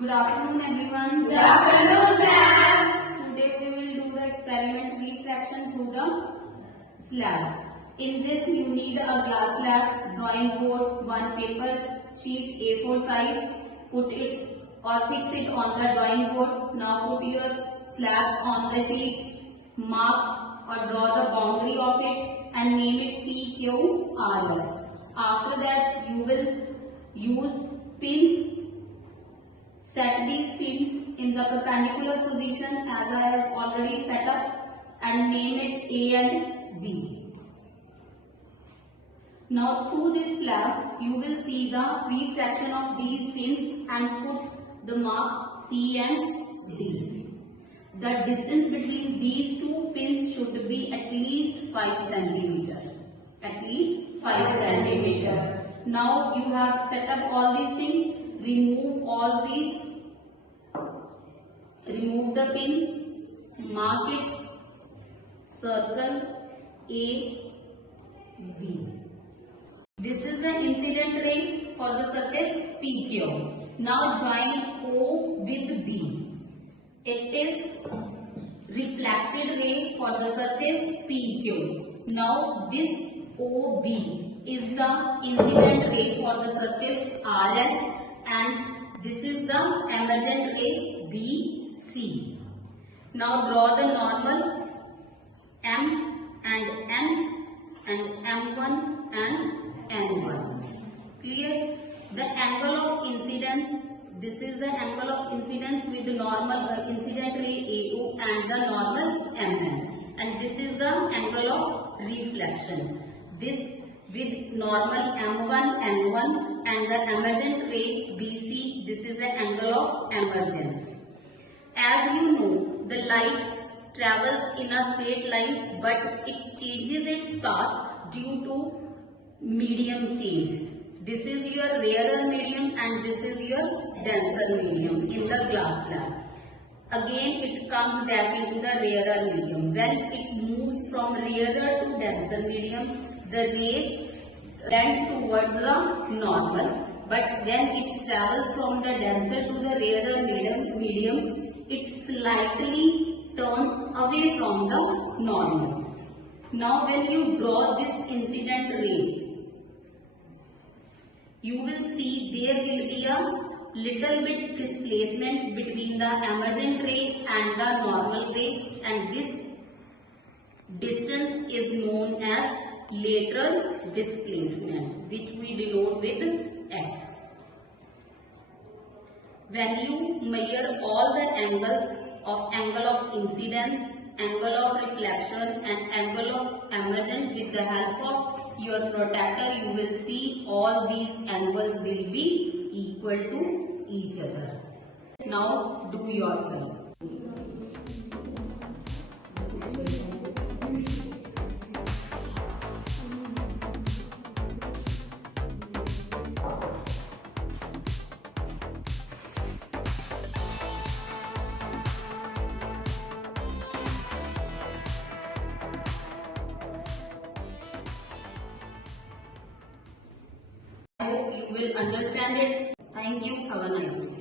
Good afternoon everyone. Good afternoon, ma'am. Today we will do the experiment refraction through the slab. In this you need a glass slab, drawing board, one paper sheet A4 size. Put it or fix it on the drawing board. Now put your slabs on the sheet. Mark or draw the boundary of it and name it PQRS. After that you will use pins. Set these pins in the perpendicular position as I have already set up and name it A and B. Now through this slab you will see the refraction of these pins and put the mark C and D. The distance between these two pins should be at least 5 cm. At least 5 cm. Now you have set up all these things. Remove all these, remove the pins, mark it, circle A, B. This is the incident ray for the surface PQ. Now join O with B. It is reflected ray for the surface PQ. Now this OB is the incident ray for the surface RS. And this is the emergent ray BC. Now draw the normal M and N and M1 and N1. Clear? The angle of incidence, this is the angle of incidence with the normal incident ray AO and the normal MN. And this is the angle of reflection. This with normal M1, N1 and the emergent ray BC, this is the angle of emergence. As you know, the light travels in a straight line but it changes its path due to medium change. This is your rarer medium and this is your denser medium in the glass slab. Again it comes back into the rarer medium. When it moves from rarer to denser medium, the ray bend towards the normal, but when it travels from the denser to the rarer medium, it slightly turns away from the normal. Now when you draw this incident ray, you will see there will be a little bit displacement between the emergent ray and the normal ray, and this distance is known as lateral displacement, which we denote with X. When you measure all the angles of angle of incidence, angle of reflection and angle of emergence with the help of your protractor, you will see all these angles will be equal to each other. Now do yourself. I hope you will understand it. Thank you. Have a nice day.